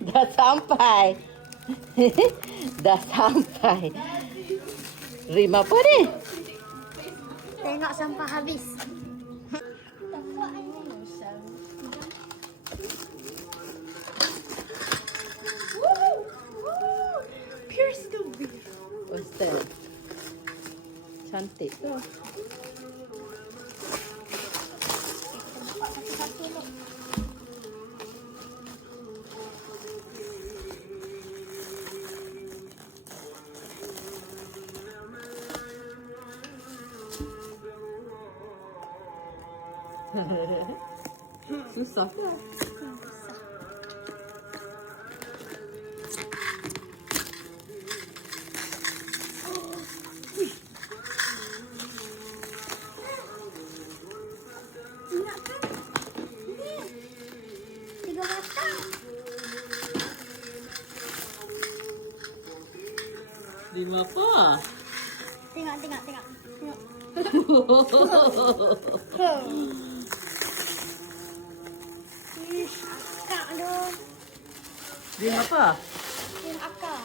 Dah sampai. Dah sampai. Rim apa ni? Tengok sampah habis. Pierce the wheel. Ustaz. Cantik tu. Satu-satu tu. Susah ke? Ingat kan? Ni. 3 batang. Rim apa? Tengok. Tengok. Ish, akak tu. Rim apa? Rim akak.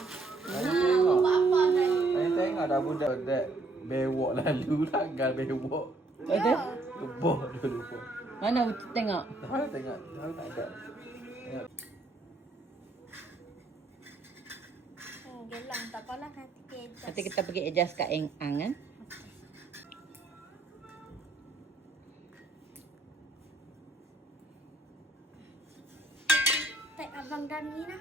Saya tengok dah budak dek bewok lalu langgar bewok. Ada? Leboh dia lupa. Mana tengok? Tahu tengok, tahu tak ada. Tengok. Gelang tak apalah nanti kita. Nanti kita pergi adjust kat Eng Ang kan? Tak abang Dani lah.